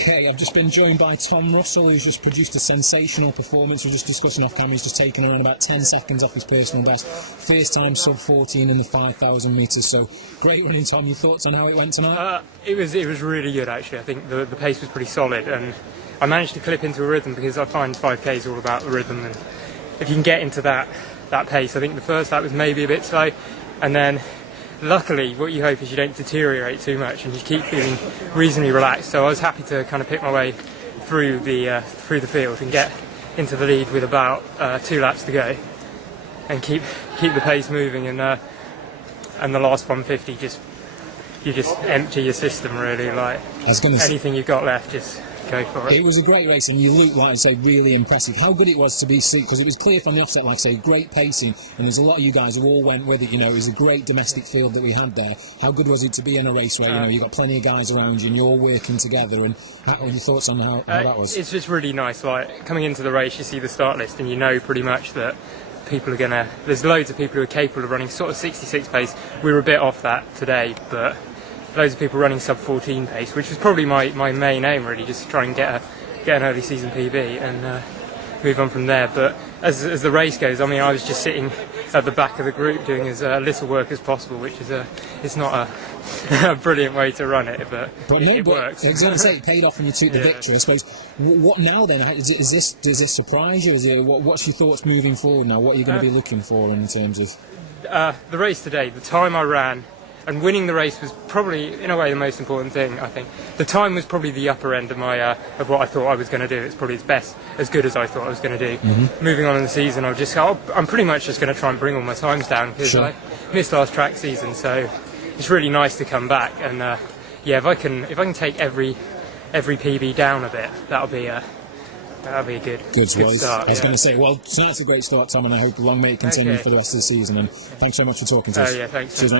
Okay, I've just been joined by Tom Russell, who's just produced a sensational performance. We're just discussing off camera. He's just taken around about 10 seconds off his personal best. First time sub 14 in the 5,000 metres. So great running, Tom. Your thoughts on how it went tonight? It was really good, actually. I think the pace was pretty solid, and I managed to clip into a rhythm because I find 5K is all about the rhythm, and if you can get into that pace. I think the first lap was maybe a bit slow, and then luckily what you hope is you don't deteriorate too much and you keep feeling reasonably relaxed. So I was happy to kind of pick my way through the field and get into the lead with about 2 laps to go, and keep the pace moving, and the last 150 you just empty your system really, like anything you've got left, just go for it. It was a great race, and you looked, like I say, really impressive. How good it was to be seen, because it was clear from the offset, like I say, great pacing, and there's a lot of you guys who all went with it. You know, it was a great domestic field that we had there. How good was it to be in a race where you got plenty of guys around you and you're all working together? And what are your thoughts on how that was? It's just really nice. Like coming into the race, you see the start list, and you know pretty much that people are gonna. There's loads of people who are capable of running sort of 66 pace. We were a bit off that today, but loads of people running sub 14 pace, which was probably my main aim really, just to try and get an early season PB and move on from there. But as the race goes, I mean, I was just sitting at the back of the group doing as little work as possible, which is it's not a brilliant way to run it, but it works. Exactly, it paid off and you took the victory, I suppose. What now then? Does this surprise you? What's your thoughts moving forward now? What are you going to be looking for in terms of the race today? The time I ran, and winning the race was probably, in a way, the most important thing, I think. The time was probably the upper end of my of what I thought I was going to do. It's probably as good as I thought I was going to do. Moving on in the season, I'm pretty much just going to try and bring all my times down, because I missed last track season, so it's really nice to come back. And yeah, if I can take every PB down a bit, that'll be a good start. I was going to say, well, tonight's a great start, Tom, and I hope the long may it continue for the rest of the season. And thanks so much for talking to us. Yeah, thanks. Cheers, mate.